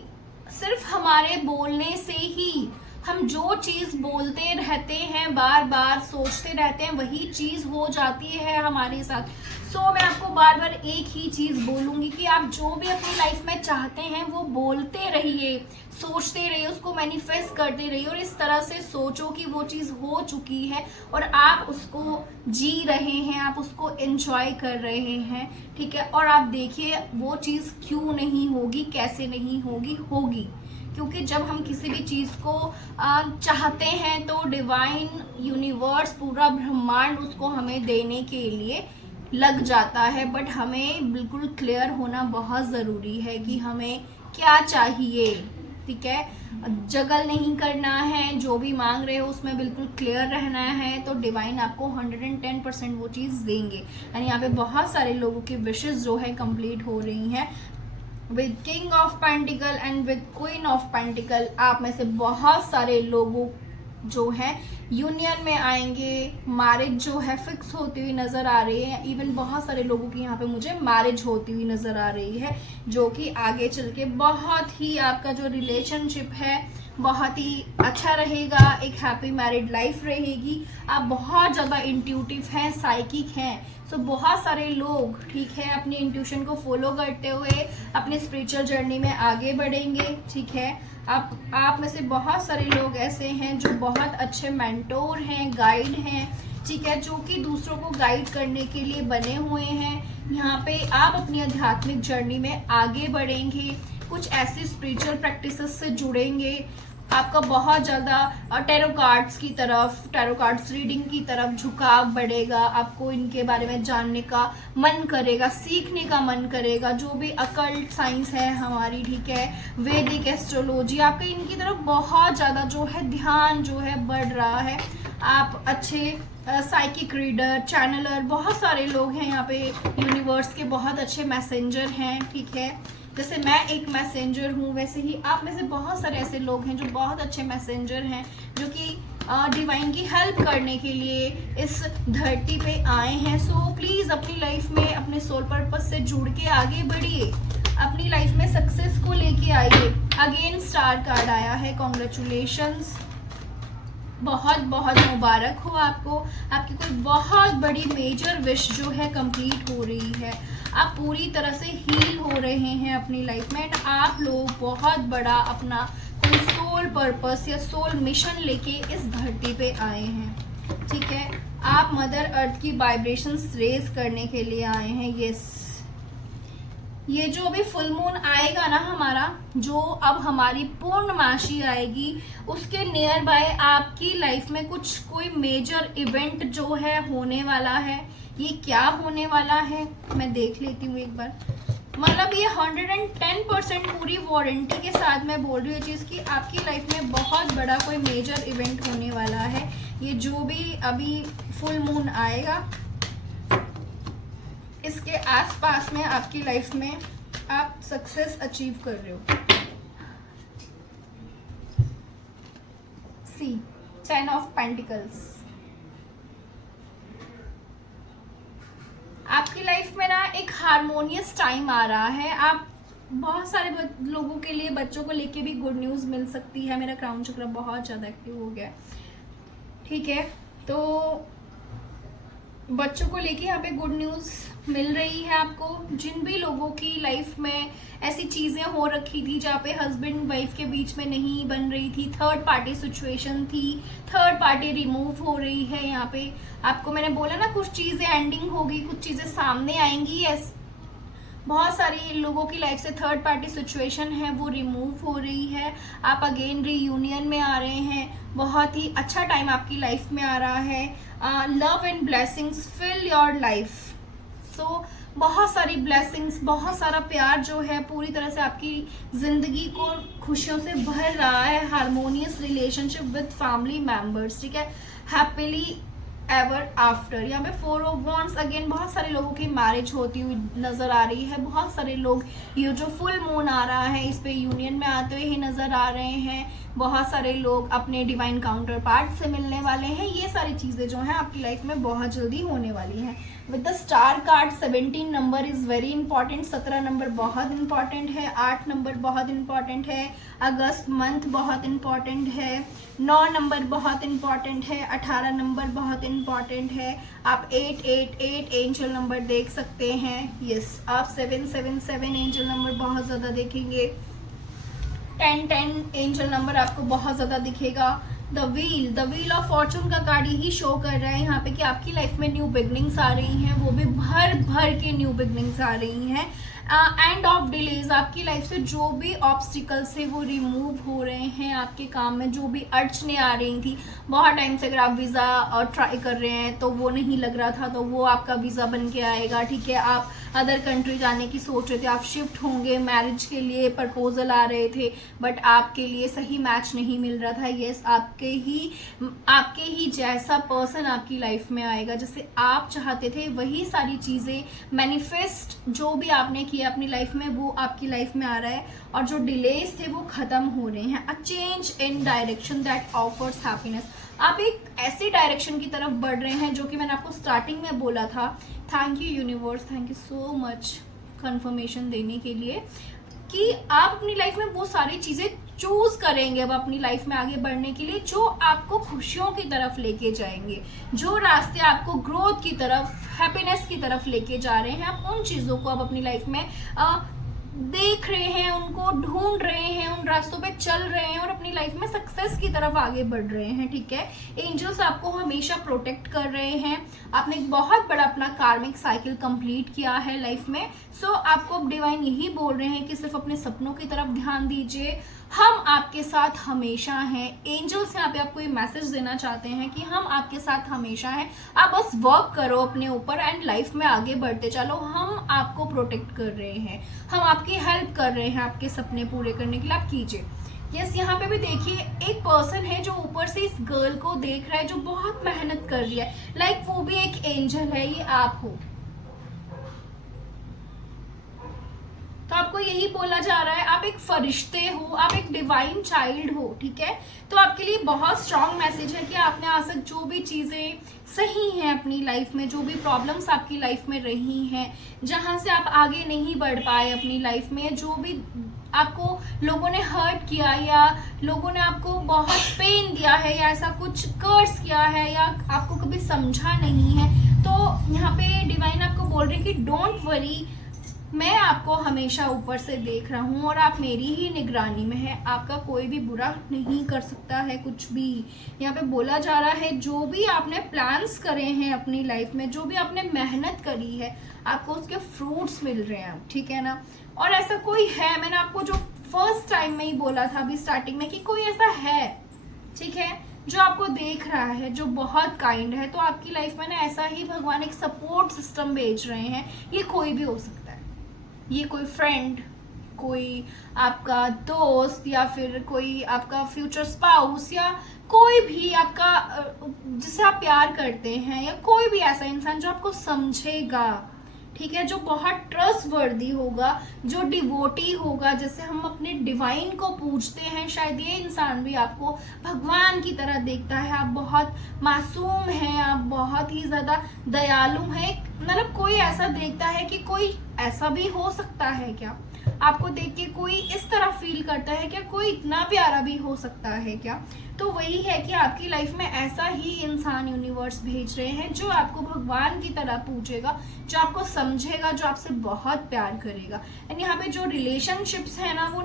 सिर्फ हमारे बोलने से ही, हम जो चीज़ बोलते रहते हैं, बार बार सोचते रहते हैं, वही चीज़ हो जाती है हमारे साथ। मैं आपको बार बार एक ही चीज़ बोलूँगी कि आप जो भी अपनी लाइफ में चाहते हैं वो बोलते रहिए, सोचते रहिए, उसको मैनिफेस्ट करते रहिए, और इस तरह से सोचो कि वो चीज़ हो चुकी है और आप उसको जी रहे हैं, आप उसको एंजॉय कर रहे हैं, ठीक है। और आप देखिए वो चीज़ क्यों नहीं होगी, कैसे नहीं होगी, होगी। क्योंकि जब हम किसी भी चीज़ को चाहते हैं तो डिवाइन यूनिवर्स, पूरा ब्रह्मांड उसको हमें देने के लिए लग जाता है। बट हमें बिल्कुल क्लियर होना बहुत ज़रूरी है कि हमें क्या चाहिए, ठीक है। जगल नहीं करना है, जो भी मांग रहे हो उसमें बिल्कुल क्लियर रहना है, तो डिवाइन आपको 110% वो चीज़ देंगे। यानी यहाँ पे बहुत सारे लोगों की विशेस जो है कंप्लीट हो रही हैं। With king of pentacle and with queen of pentacle, आप में से बहुत सारे लोगों जो है यूनियन में आएंगे, मैरिज जो है फिक्स होती हुई नज़र आ रही है। इवन बहुत सारे लोगों की यहाँ पे मुझे मैरिज होती हुई नज़र आ रही है, जो कि आगे चल के बहुत ही आपका जो रिलेशनशिप है बहुत ही अच्छा रहेगा, एक हैप्पी मैरिड लाइफ रहेगी। आप बहुत ज़्यादा इंट्यूटिव हैं, साइकिक हैं, बहुत सारे लोग, ठीक है, अपनी इंट्यूशन को फॉलो करते हुए अपनी स्पिरिचुअल जर्नी में आगे बढ़ेंगे, ठीक है। आप में से बहुत सारे लोग ऐसे हैं जो बहुत अच्छे मेंटोर हैं, गाइड हैं, ठीक है, जो कि दूसरों को गाइड करने के लिए बने हुए हैं। यहाँ पे आप अपनी आध्यात्मिक जर्नी में आगे बढ़ेंगे, कुछ ऐसी स्पिरिचुअल प्रैक्टिसेस से जुड़ेंगे, आपका बहुत ज़्यादा टैरो कार्ड्स की तरफ, टैरो कार्ड्स रीडिंग की तरफ झुकाव बढ़ेगा, आपको इनके बारे में जानने का मन करेगा, सीखने का मन करेगा। जो भी अकल्ट साइंस है हमारी, ठीक है, वैदिक एस्ट्रोलॉजी, आपका इनकी तरफ बहुत ज़्यादा जो है ध्यान जो है बढ़ रहा है। आप अच्छे साइकिक रीडर, चैनलर, बहुत सारे लोग हैं यहाँ पे, यूनिवर्स के बहुत अच्छे मैसेंजर हैं, ठीक है। जैसे मैं एक मैसेंजर हूँ, वैसे ही आप में से बहुत सारे ऐसे लोग हैं जो बहुत अच्छे मैसेंजर हैं, जो कि डिवाइन की हेल्प करने के लिए इस धरती पे आए हैं। प्लीज़ अपनी लाइफ में अपने सोल पर्पस से जुड़ के आगे बढ़िए, अपनी लाइफ में सक्सेस को लेके आइए। अगेन स्टार कार्ड आया है, कॉन्ग्रेचुलेशंस, बहुत बहुत मुबारक हो आपको। आपकी कोई बहुत बड़ी मेजर विश जो है कंप्लीट हो रही है, आप पूरी तरह से हील हो रहे हैं अपनी लाइफ में। आप लोग बहुत बड़ा अपना कोई सोल पर्पस या सोल मिशन लेके इस धरती पे आए हैं, ठीक है। आप मदर अर्थ की वाइब्रेशंस रेज करने के लिए आए हैं। यस, ये जो अभी फुल मून आएगा ना हमारा, जो अब हमारी पूर्णमासी आएगी, उसके नियर बाय आपकी लाइफ में कोई मेजर इवेंट जो है होने वाला है। ये क्या होने वाला है मैं देख लेती हूँ एक बार। मतलब ये 110% पूरी वारंटी के साथ मैं बोल रही हूँ चीज़ की आपकी लाइफ में बहुत बड़ा कोई मेजर इवेंट होने वाला है। ये जो भी अभी फुल मून आएगा, इसके आसपास में आपकी लाइफ में आप सक्सेस अचीव कर रहे हो। सी 10 ऑफ पेंटिकल्स। आपकी लाइफ में ना एक हारमोनियस टाइम आ रहा है। आप बहुत सारे लोगों के लिए, बच्चों को लेके भी गुड न्यूज़ मिल सकती है। मेरा क्राउन चक्र बहुत ज़्यादा एक्टिव हो गया है, ठीक है। तो बच्चों को लेके यहाँ पे गुड न्यूज़ मिल रही है आपको। जिन भी लोगों की लाइफ में ऐसी चीज़ें हो रखी थी जहाँ पे हस्बैंड वाइफ के बीच में नहीं बन रही थी, थर्ड पार्टी सिचुएशन थी, थर्ड पार्टी रिमूव हो रही है। यहाँ पे आपको मैंने बोला ना कुछ चीज़ें एंडिंग होगी, कुछ चीज़ें सामने आएंगी। यस, बहुत सारी लोगों की लाइफ से थर्ड पार्टी सिचुएशन है वो रिमूव हो रही है। आप अगेन रीयूनियन में आ रहे हैं। बहुत ही अच्छा टाइम आपकी लाइफ में आ रहा है। Love and blessings fill your life. So बहुत सारी ब्लेसिंग्स, बहुत सारा प्यार जो है पूरी तरह से आपकी ज़िंदगी को खुशियों से भर रहा है। Harmonious relationship with family members, ठीक है। Happily ever after. यहाँ पे 4 ऑफ वॉन्ड्स, अगेन बहुत सारे लोगों की मैरिज होती हुई नज़र आ रही है। बहुत सारे लोग ये जो फुल मून आ रहा है इस पे यूनियन में आते हुए ही नज़र आ रहे हैं। बहुत सारे लोग अपने डिवाइन काउंटर पार्ट से मिलने वाले हैं। ये सारी चीज़ें जो हैं आपकी लाइफ में बहुत जल्दी होने वाली हैं। With the star card 17 number is very important. 17 number बहुत इंपॉर्टेंट है। 8 नंबर बहुत इंपॉर्टेंट है। अगस्त मंथ बहुत इंपॉर्टेंट है। 9 नंबर बहुत इंपॉर्टेंट है। 18 नंबर बहुत इंपॉर्टेंट है। आप 888 एंजल नंबर देख सकते हैं। यस, आप 777 एंजल नंबर बहुत ज़्यादा देखेंगे। 1010 एंजल नंबर आपको बहुत ज़्यादा दिखेगा। द व्हील ऑफ फॉर्चून का कार्ड यही शो कर रहा है यहाँ पे कि आपकी लाइफ में न्यू बिगनिंग्स आ रही हैं, वो भी भर भर के न्यू बिगनिंग्स आ रही हैं। एंड ऑफ डिलेज, आपकी लाइफ से जो भी ऑब्स्टिकल्स थे वो रिमूव हो रहे हैं। आपके काम में जो भी अड़चने आ रही थी, बहुत टाइम से अगर आप वीज़ा ट्राई कर रहे हैं तो वो नहीं लग रहा था, तो वो आपका वीज़ा बन के आएगा, ठीक है। आप अदर कंट्री जाने की सोच रहे थे, आप शिफ्ट होंगे, मैरिज के लिए प्रपोजल आ रहे थे बट आपके लिए सही मैच नहीं मिल रहा था। यस, आपके ही जैसा पर्सन आपकी लाइफ में आएगा, जैसे आप चाहते थे वही सारी चीज़ें मैनिफेस्ट जो भी आपने किया अपनी लाइफ में वो आपकी लाइफ में आ रहा है। और जो डिलेज थे वो ख़त्म हो रहे हैं। A change in direction that offers happiness. आप एक ऐसी डायरेक्शन की तरफ बढ़ रहे हैं जो कि मैंने आपको स्टार्टिंग में बोला था। Thank you universe, thank you so much confirmation देने के लिए कि आप अपनी लाइफ में वो सारी चीज़ें चूज करेंगे अब अपनी लाइफ में आगे बढ़ने के लिए जो आपको खुशियों की तरफ लेके जाएंगे, जो रास्ते आपको ग्रोथ की तरफ, हैप्पीनेस की तरफ लेके जा रहे हैं। आप उन चीज़ों को अब अपनी लाइफ में देख रहे हैं, उनको ढूंढ रहे हैं, उन रास्तों पे चल रहे हैं और अपनी लाइफ में सक्सेस की तरफ आगे बढ़ रहे हैं, ठीक है। एंजल्स आपको हमेशा प्रोटेक्ट कर रहे हैं। आपने एक बहुत बड़ा अपना कार्मिक साइकिल कंप्लीट किया है लाइफ में। सो आपको अब डिवाइन यही बोल रहे हैं कि सिर्फ अपने सपनों की तरफ ध्यान दीजिए, हम आपके साथ हमेशा हैं। एंजल्स यहाँ पे आपको ये मैसेज देना चाहते हैं कि हम आपके साथ हमेशा हैं, आप बस वर्क करो अपने ऊपर एंड लाइफ में आगे बढ़ते चलो। हम आपको प्रोटेक्ट कर रहे हैं, हम आपकी हेल्प कर रहे हैं आपके सपने पूरे करने के लिए, आप कीजिए। यस, यहाँ पे भी देखिए एक पर्सन है जो ऊपर से इस गर्ल को देख रहा है जो बहुत मेहनत कर रही है। लाइक वो भी एक एंजल है, ये आप हो। तो आपको यही बोला जा रहा है आप एक फरिश्ते हो, आप एक डिवाइन चाइल्ड हो, ठीक है। तो आपके लिए बहुत स्ट्रांग मैसेज है कि आपने आज तक जो भी चीज़ें सही हैं अपनी लाइफ में, जो भी प्रॉब्लम्स आपकी लाइफ में रही हैं, जहाँ से आप आगे नहीं बढ़ पाए अपनी लाइफ में, जो भी आपको लोगों ने हर्ट किया या लोगों ने आपको बहुत पेन दिया है या ऐसा कुछ कर्स किया है या आपको कभी समझा नहीं है, तो यहाँ पे डिवाइन आपको बोल रहे हैं कि डोंट वरी, मैं आपको हमेशा ऊपर से देख रहा हूँ और आप मेरी ही निगरानी में है। आपका कोई भी बुरा नहीं कर सकता है कुछ भी। यहाँ पे बोला जा रहा है जो भी आपने प्लान्स करे हैं अपनी लाइफ में, जो भी आपने मेहनत करी है, आपको उसके फ्रूट्स मिल रहे हैं, ठीक है ना। और ऐसा कोई है, मैंने आपको जो फर्स्ट टाइम में ही बोला था अभी स्टार्टिंग में कि कोई ऐसा है, ठीक है, जो आपको देख रहा है, जो बहुत काइंड है। तो आपकी लाइफ में ना ऐसा ही भगवान एक सपोर्ट सिस्टम भेज रहे हैं। ये कोई भी हो सकता है, ये कोई फ्रेंड, कोई आपका दोस्त, या फिर कोई आपका फ्यूचर स्पाउस, या कोई भी आपका जिससे आप प्यार करते हैं, या कोई भी ऐसा इंसान जो आपको समझेगा, ठीक है, जो बहुत ट्रस्ट वर्दी होगा, जो डिवोटी होगा, जैसे हम अपने डिवाइन को पूजते हैं। शायद ये इंसान भी आपको भगवान की तरह देखता है। आप बहुत मासूम हैं, आप बहुत ही ज़्यादा दयालु हैं। मतलब कोई ऐसा देखता है कि कोई ऐसा भी हो सकता है क्या, आपको देख के कोई इस तरह फील करता है क्या, कोई इतना प्यारा भी हो सकता है क्या। तो वही है कि आपकी लाइफ में ऐसा ही इंसान यूनिवर्स भेज रहे हैं जो आपको भगवान की तरह पूछेगा, जो आपको समझेगा, जो आपसे बहुत प्यार करेगा। एंड यहाँ पे जो रिलेशनशिप्स है ना, वो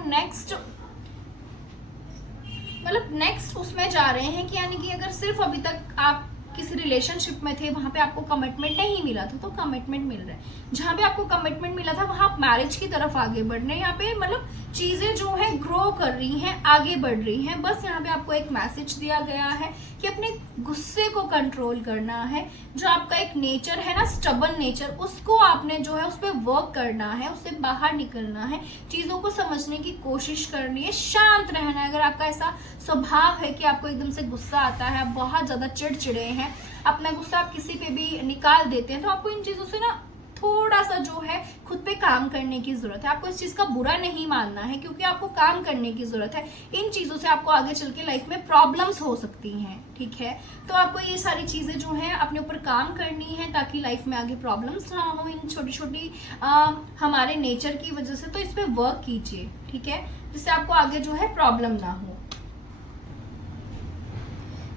नेक्स्ट उसमें जा रहे हैं कि यानी कि अगर सिर्फ अभी तक आप किसी रिलेशनशिप में थे, वहां पे आपको कमिटमेंट नहीं मिला था, तो कमिटमेंट मिल रहा है। जहां पे आपको कमिटमेंट मिला था वहां आप मैरिज की तरफ आगे बढ़ रहे हैं। यहाँ पे मतलब चीजें जो है ग्रो कर रही हैं, आगे बढ़ रही हैं। बस यहाँ पे आपको एक मैसेज दिया गया है कि अपने गुस्से को कंट्रोल करना है। जो आपका एक नेचर है ना, स्टबन नेचर, उसको आपने जो है उस पर वर्क करना है, उससे बाहर निकलना है, चीजों को समझने की कोशिश करनी है, शांत रहना है। अगर आपका ऐसा स्वभाव है कि आपको एकदम से गुस्सा आता है, आप बहुत ज्यादा चिड़चिड़े हैं, अपना गुस्सा आप किसी पे भी निकाल देते हैं, तो आपको इन चीजों से ना थोड़ा सा जो है खुद पे काम करने की जरूरत है। आपको इस चीज का बुरा नहीं मानना है, क्योंकि आपको काम करने की जरूरत है। इन चीजों से आपको आगे चल के लाइफ में प्रॉब्लम्स हो सकती हैं, ठीक है। तो आपको ये सारी चीजें जो है अपने ऊपर काम करनी है, ताकि लाइफ में आगे प्रॉब्लम्स ना हो इन छोटी छोटी हमारे नेचर की वजह से। तो इस पे वर्क कीजिए, ठीक है, जिससे आपको आगे जो है प्रॉब्लम ना हो।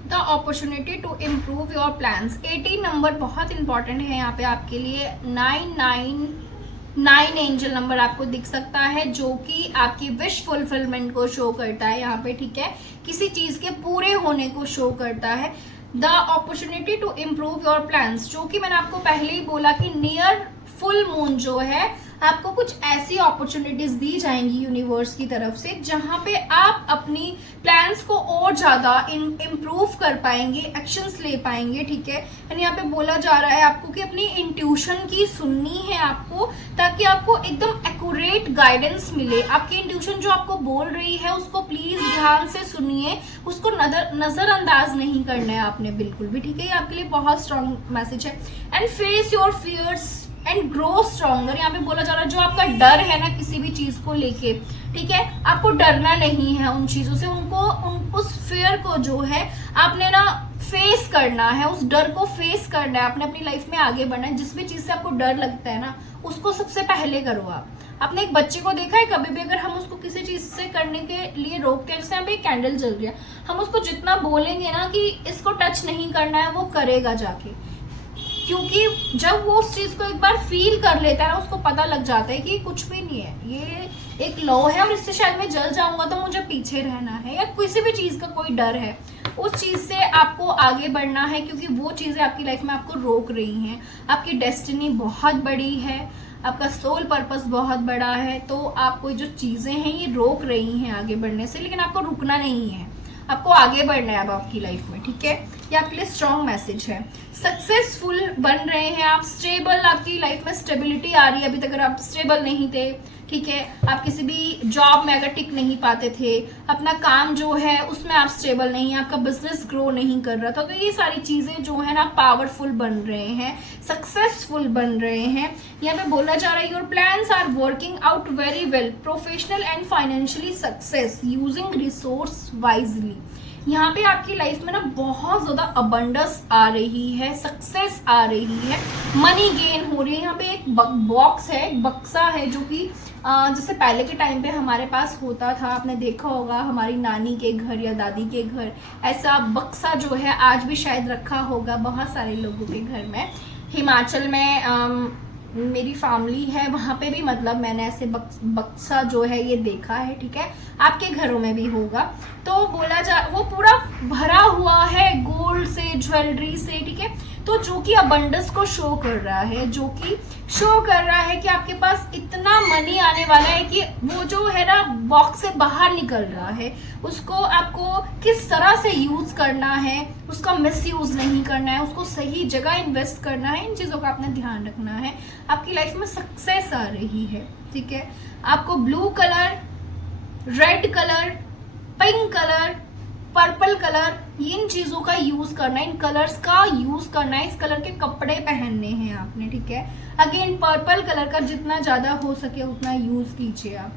The opportunity to improve your plans, 18 number बहुत इंपॉर्टेंट है यहाँ पे आपके लिए। 999 एंजल नंबर आपको दिख सकता है, जो कि आपकी विश फुलफिलमेंट को शो करता है यहाँ पे, ठीक है, किसी चीज के पूरे होने को शो करता है। The opportunity to improve your plans, जो कि मैंने आपको पहले ही बोला कि नियर फुल मून जो है, आपको कुछ ऐसी अपॉर्चुनिटीज दी जाएंगी यूनिवर्स की तरफ से, जहां पे आप अपनी प्लान्स को और ज्यादा इम्प्रूव कर पाएंगे, एक्शंस ले पाएंगे, ठीक है। यानी यहाँ पे बोला जा रहा है आपको कि अपनी इंट्यूशन की सुननी है आपको, ताकि आपको एकदम एक्यूरेट गाइडेंस मिले। आपकी इंट्यूशन जो आपको बोल रही है उसको प्लीज ध्यान से सुनिए, उसको नजरअंदाज नहीं करना है आपने बिल्कुल भी, ठीक है। ये आपके लिए बहुत स्ट्रॉन्ग मैसेज है। And face your fears and grow stronger, यहाँ पे बोला जा रहा है जो आपका डर है ना किसी भी चीज को लेके, ठीक है, आपको डरना नहीं है उन चीजों से। उस फियर को जो है आपने ना फेस करना है, उस डर को फेस करना है, आपने अपनी लाइफ में आगे बढ़ना है। जिस भी चीज से आपको डर लगता है ना, उसको सबसे पहले करो आप। आपने एक बच्चे को देखा है, कभी भी अगर हम उसको किसी चीज से करने के लिए रोकते हैं, जैसे यहाँ पे एक कैंडल जल रही है, हम उसको जितना बोलेंगे ना कि इसको टच नहीं करना है, वो करेगा जाके, क्योंकि जब वो उस चीज को एक बार फील कर लेता है ना, उसको पता लग जाता है कि कुछ भी नहीं है, ये एक लौ है और इससे शायद मैं जल जाऊंगा, तो मुझे पीछे रहना है, या किसी भी चीज का कोई डर है, उस चीज से आपको आगे बढ़ना है, क्योंकि वो चीजें आपकी लाइफ में आपको रोक रही हैं। आपकी डेस्टिनी बहुत बड़ी है, आपका सोल पर्पस बहुत बड़ा है, तो आपको जो चीजें हैं ये रोक रही हैं आगे बढ़ने से, लेकिन आपको रुकना नहीं है, आपको आगे बढ़ना है अब आपकी लाइफ में, ठीक है। ये आपके लिए स्ट्रॉन्ग मैसेज है। सक्सेसफुल बन रहे हैं आप, स्टेबल, आपकी लाइफ में स्टेबिलिटी आ रही है। अभी तक अगर आप स्टेबल नहीं थे, ठीक है, आप किसी भी जॉब में अगर टिक नहीं पाते थे, अपना काम जो है उसमें आप स्टेबल नहीं, आपका बिजनेस ग्रो नहीं कर रहा था, तो ये सारी चीजें जो है ना पावरफुल बन रहे हैं, सक्सेसफुल बन रहे हैं। यहाँ पे बोला जा रहा है your plans are working out very well, professional and financially success using resource wisely. यहाँ पे आपकी लाइफ में ना बहुत ज्यादा अबंडेंस आ रही है, सक्सेस आ रही है, मनी गेन हो रही है। यहाँ पे एक बॉक्स है, एक बक्सा है, जो कि जैसे पहले के टाइम पे हमारे पास होता था, आपने देखा होगा हमारी नानी के घर या दादी के घर, ऐसा बक्सा जो है आज भी शायद रखा होगा बहुत सारे लोगों के घर में। हिमाचल में मेरी फैमिली है वहाँ पे भी मतलब मैंने ऐसे बक्सा जो है ये देखा है, ठीक है, आपके घरों में भी होगा। तो बोला जा वो पूरा भरा हुआ है गोल्ड से, ज्वेलरी से, ठीक है, तो जो कि अबंडेंस को शो कर रहा है, जो कि शो कर रहा है कि आपके पास इतना मनी आने वाला है कि वो जो है ना बॉक्स से बाहर निकल रहा है, उसको आपको किस तरह से यूज करना है, उसका मिस यूज नहीं करना है, उसको सही जगह इन्वेस्ट करना है, इन चीजों का आपने ध्यान रखना है। आपकी लाइफ में सक्सेस आ रही है, ठीक है। आपको blue colour, red colour, pink colour, purple colour, इन चीजों का यूज करना है, इन कलर्स का यूज करना है, इस कलर के कपड़े पहनने हैं आपने, ठीक है। अगेन पर्पल कलर का जितना ज्यादा हो सके उतना यूज कीजिए आप।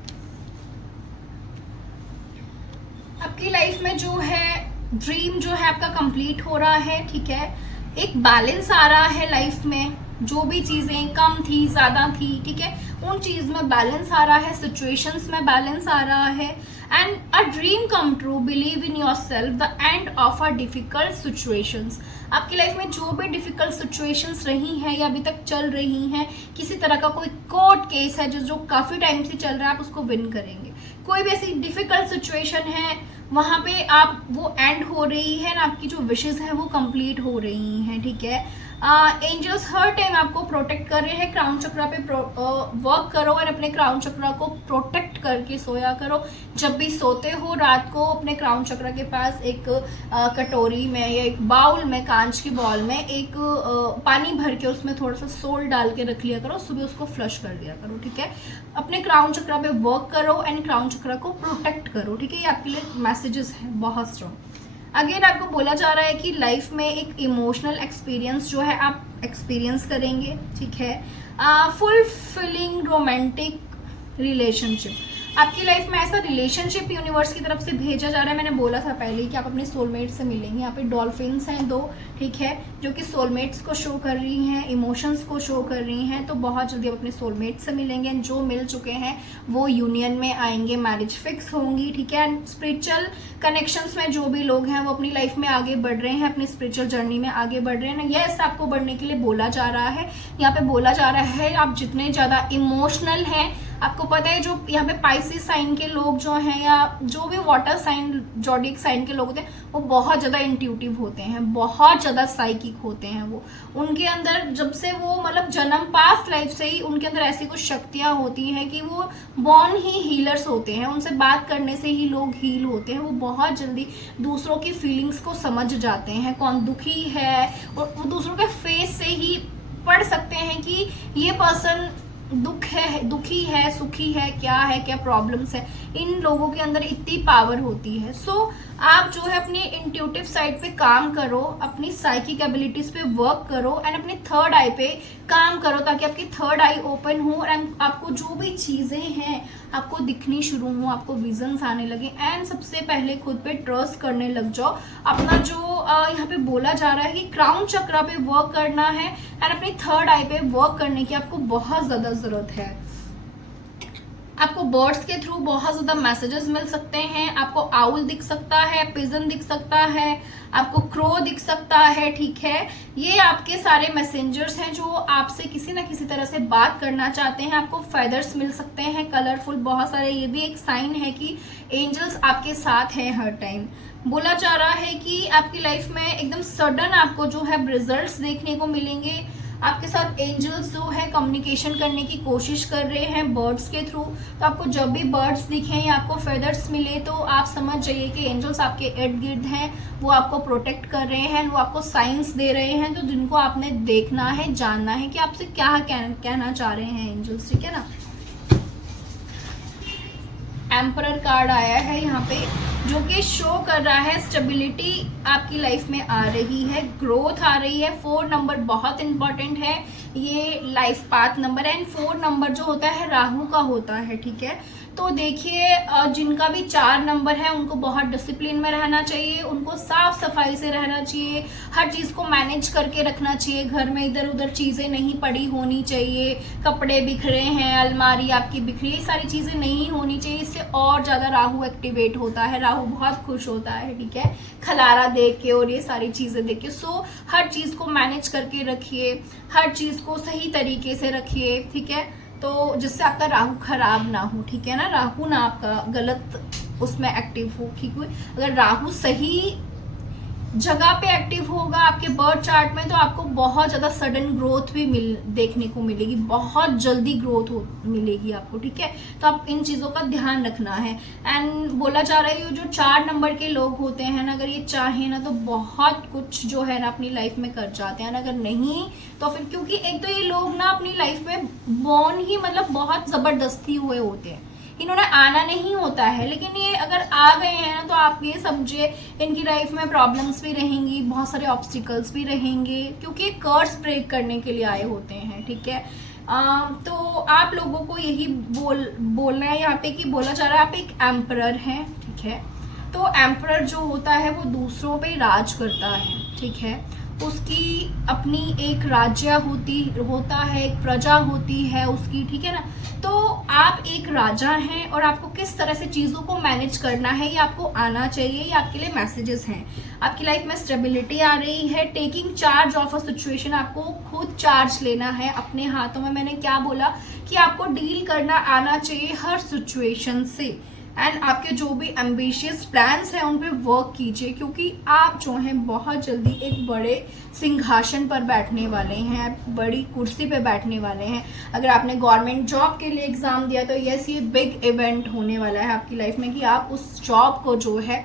आपकी लाइफ में जो है ड्रीम जो है आपका कंप्लीट हो रहा है, ठीक है। एक बैलेंस आ रहा है लाइफ में, जो भी चीजें कम थी ज्यादा थी, ठीक है, उन चीज में बैलेंस आ रहा है, सिचुएशंस में बैलेंस आ रहा है। And a dream come true, believe in your self, the end of a difficult situations. आपकी लाइफ में जो भी डिफिकल्ट सिचुएशंस रही हैं या अभी तक चल रही हैं, किसी तरह का कोई कोर्ट केस है जो काफी टाइम से चल रहा है, आप उसको विन करेंगे। कोई भी ऐसी डिफिकल्ट सिचुएशन है वहां पे आप वो एंड हो रही है ना, आपकी जो विशेस है वो कंप्लीट हो रही हैं, ठीक है। एंजल्स हर टाइम आपको प्रोटेक्ट कर रहे हैं। क्राउन चक्रा पे वर्क करो और अपने क्राउन चक्रा को प्रोटेक्ट करके सोया करो। जब भी सोते हो रात को अपने क्राउन चक्रा के पास एक कटोरी में या एक बाउल में, कांच की बॉल में एक पानी भर के उसमें थोड़ा सा सोल्ट डाल के रख लिया करो, सुबह उसको फ्लश कर दिया करो, ठीक है। अपने क्राउन चक्रा पे वर्क करो एंड क्राउन चक्रा को प्रोटेक्ट करो, ठीक है। ये आपके लिए मैसेजेस हैं बहुत स्ट्रॉन्ग। अगेन आपको बोला जा रहा है कि लाइफ में एक इमोशनल एक्सपीरियंस जो है आप एक्सपीरियंस करेंगे, ठीक है। फुलफिलिंग रोमांटिक रिलेशनशिप, आपकी लाइफ में ऐसा रिलेशनशिप यूनिवर्स की तरफ से भेजा जा रहा है। मैंने बोला था पहले कि आप अपने सोलमेट से मिलेंगे। यहाँ पे डॉल्फिन्स हैं 2, ठीक है, जो कि सोलमेट्स को शो कर रही हैं, इमोशंस को शो कर रही हैं। तो बहुत जल्दी आप अपने सोलमेट से मिलेंगे। जो मिल चुके हैं वो यूनियन में आएंगे, मैरिज फिक्स होंगी, ठीक है। एंड स्पिरिचुअल कनेक्शंस में जो भी लोग हैं वो अपनी लाइफ में आगे बढ़ रहे हैं, अपनी स्पिरिचुअल जर्नी में आगे बढ़ रहे हैं। यस, आपको बढ़ने के लिए बोला जा रहा है। यहाँ पे बोला जा रहा है आप जितने ज़्यादा इमोशनल हैं, आपको पता है जो यहाँ पे पाइसिस साइन के लोग जो हैं या जो भी वाटर साइन जॉडिक साइन के लोग होते हैं वो बहुत ज़्यादा इंट्यूटिव होते हैं, बहुत ज़्यादा साइकिक होते हैं। वो उनके अंदर जब से वो मतलब जन्म पास्ट लाइफ से ही उनके अंदर ऐसी कुछ शक्तियाँ होती हैं कि वो बॉर्न ही हीलर्स होते हैं। उनसे बात करने से ही लोग हील होते हैं। वो बहुत जल्दी दूसरों की फीलिंग्स को समझ जाते हैं, कौन दुखी है, और वो दूसरों के फेस से ही पढ़ सकते हैं कि ये पर्सन दुखी है, सुखी है, क्या प्रॉब्लम्स है। इन लोगों के अंदर इतनी पावर होती है। सो आप जो है अपनी इंट्यूटिव साइड पे काम करो, अपनी साइकिक एबिलिटीज पे वर्क करो एंड अपनी थर्ड आई पे काम करो, ताकि आपकी थर्ड आई ओपन हो और आपको जो भी चीजें हैं आपको दिखनी शुरू हो, आपको विजन्स आने लगे। एंड सबसे पहले खुद पे ट्रस्ट करने लग जाओ। अपना जो यहाँ पे बोला जा रहा है कि क्राउन चक्रा पे वर्क करना है एंड अपनी थर्ड आई पे वर्क करने की आपको बहुत ज्यादा जरूरत है। आपको बर्ड्स के थ्रू बहुत ज़्यादा मैसेजेस मिल सकते हैं। आपको आउल दिख सकता है, पिजन दिख सकता है, आपको क्रो दिख सकता है, ठीक है। ये आपके सारे मैसेंजर्स हैं जो आपसे किसी ना किसी तरह से बात करना चाहते हैं। आपको फेदर्स मिल सकते हैं कलरफुल बहुत सारे। ये भी एक साइन है कि एंजल्स आपके साथ हैं हर टाइम। बोला जा रहा है कि आपकी लाइफ में एकदम सडन आपको जो है रिजल्ट्स देखने को मिलेंगे। आपके साथ एंजल्स जो है कम्युनिकेशन करने की कोशिश कर रहे हैं बर्ड्स के थ्रू। तो आपको जब भी बर्ड्स दिखें या आपको फेदर्स मिले तो आप समझ जाइए कि एंजल्स आपके इर्द गिर्द हैं, वो आपको प्रोटेक्ट कर रहे हैं, वो आपको साइंस दे रहे हैं, तो जिनको आपने देखना है, जानना है कि आपसे क्या कहना चाह रहे हैं एंजल्स, ठीक है ना। एम्परर कार्ड आया है यहाँ पे, जो कि शो कर रहा है स्टेबिलिटी आपकी लाइफ में आ रही है, ग्रोथ आ रही है। 4 नंबर बहुत इंपॉर्टेंट है, ये लाइफ पाथ नंबर है। एंड 4 नंबर जो होता है राहु का होता है, ठीक है। तो देखिए जिनका भी 4 नंबर है उनको बहुत डिसिप्लिन में रहना चाहिए, उनको साफ सफाई से रहना चाहिए, हर चीज़ को मैनेज करके रखना चाहिए। घर में इधर उधर चीज़ें नहीं पड़ी होनी चाहिए, कपड़े बिखरे हैं, अलमारी आपकी बिखरी, ये सारी चीज़ें नहीं होनी चाहिए। इससे और ज़्यादा राहु एक्टिवेट होता है। राहु बहुत खुश होता है, ठीक है, खलारा देख के और ये सारी चीजें देख के। सो हर चीज को मैनेज करके रखिए, हर चीज को सही तरीके से रखिए, ठीक है, तो जिससे आपका राहु खराब ना हो, ठीक है ना, राहु ना आपका गलत उसमें एक्टिव हो। ठीक है, अगर राहु सही जगह पे एक्टिव होगा आपके बर्थ चार्ट में तो आपको बहुत ज़्यादा सडन ग्रोथ भी देखने को मिलेगी, बहुत जल्दी ग्रोथ मिलेगी आपको, ठीक है। तो आप इन चीज़ों का ध्यान रखना है। एंड बोला जा रहा है जो 4 नंबर के लोग होते हैं ना, अगर ये चाहें ना तो बहुत कुछ जो है ना अपनी लाइफ में कर जाते हैं, अगर नहीं तो फिर, क्योंकि एक तो ये लोग ना अपनी लाइफ में बॉर्न ही मतलब बहुत ज़बरदस्ती हुए होते हैं, इन्होंने आना नहीं होता है, लेकिन ये अगर आ गए हैं ना तो आप ये समझिए इनकी लाइफ में प्रॉब्लम्स भी रहेंगी, बहुत सारे ऑब्स्टिकल्स भी रहेंगे, क्योंकि कर्स ब्रेक करने के लिए आए होते हैं, ठीक है। तो आप लोगों को यही बोलना है यहाँ पे कि बोला जा रहा है आप एक एम्परर हैं, ठीक है। तो एम्परर जो होता है वो दूसरों पे राज करता है, ठीक है, उसकी अपनी एक राज्य होता है, एक प्रजा होती है उसकी, ठीक है ना। तो आप एक राजा हैं और आपको किस तरह से चीज़ों को मैनेज करना है ये आपको आना चाहिए, ये आपके लिए मैसेजेस हैं। आपकी लाइफ में स्टेबिलिटी आ रही है, taking charge of a situation, आपको खुद चार्ज लेना है अपने हाथों में। मैंने क्या बोला कि आपको डील करना आना चाहिए हर सिचुएशन से, एंड आपके जो भी एम्बिशियस प्लान्स हैं उन पे वर्क कीजिए, क्योंकि आप जो हैं बहुत जल्दी एक बड़े सिंहासन पर बैठने वाले हैं, बड़ी कुर्सी पे बैठने वाले हैं। अगर आपने गवर्नमेंट जॉब के लिए एग्ज़ाम दिया तो यस, ये बिग इवेंट होने वाला है आपकी लाइफ में कि आप उस जॉब को जो है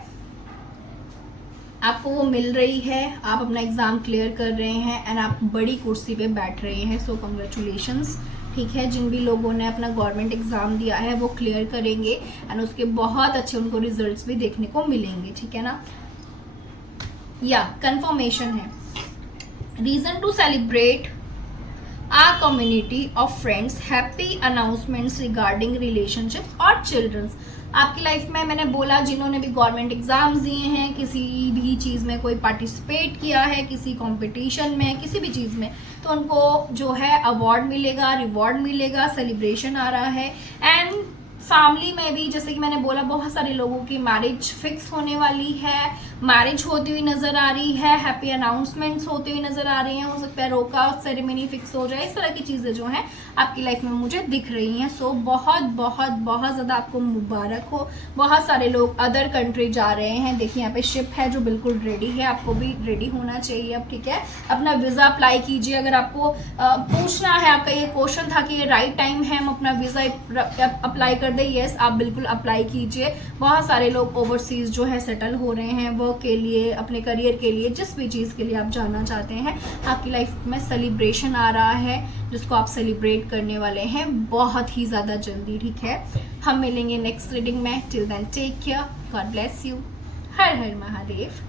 आपको वो मिल रही है, आप अपना एग्ज़ाम क्लियर कर रहे हैं एंड आप बड़ी कुर्सी पे बैठ रहे हैं। सो कंग्रेचुलेशंस, ठीक है। जिन भी लोगों ने अपना गवर्नमेंट एग्ज़ाम दिया है वो क्लियर करेंगे एंड उसके बहुत अच्छे उनको रिजल्ट्स भी देखने को मिलेंगे, ठीक है ना। या कंफर्मेशन है, reason to celebrate our community of friends, happy announcements regarding relationships और चिल्ड्रंस। आपकी लाइफ में मैंने बोला जिन्होंने भी गवर्नमेंट एग्जाम्स दिए हैं, किसी भी चीज़ में कोई पार्टिसिपेट किया है, किसी कंपटीशन में, किसी भी चीज़ में, तो उनको जो है अवार्ड मिलेगा, रिवॉर्ड मिलेगा, सेलिब्रेशन आ रहा है। एंड फैमिली में भी जैसे कि मैंने बोला बहुत सारे लोगों की मैरिज फिक्स होने वाली है, मैरिज होती हुई नज़र आ रही है, हैप्पी अनाउंसमेंट्स होती हुई नज़र आ रही हैं, हो सकता है रोका सेरेमनी फिक्स हो जाए, इस तरह की चीज़ें जो हैं आपकी लाइफ में मुझे दिख रही हैं। सो बहुत बहुत बहुत ज़्यादा आपको मुबारक हो। बहुत सारे लोग अदर कंट्री जा रहे हैं, देखिए यहाँ पे शिप है जो बिल्कुल रेडी है, आपको भी रेडी होना चाहिए अब, ठीक है। अपना वीज़ा अप्लाई कीजिए। अगर आपको पूछना है, आपका ये क्वेश्चन था कि ये राइट टाइम है हम अपना वीज़ा अप्लाई कर दें, यस आप बिल्कुल अप्लाई कीजिए। बहुत सारे लोग ओवरसीज जो है सेटल हो रहे हैं वर्क के लिए, अपने करियर के लिए, जिस भी चीज़ के लिए आप जाना चाहते हैं। आपकी लाइफ में सेलिब्रेशन आ रहा है जिसको आप सेलिब्रेट करने वाले हैं बहुत ही ज़्यादा जल्दी, ठीक है। हम मिलेंगे नेक्स्ट रीडिंग में। Till then take care, God bless you, Har Har Mahadev.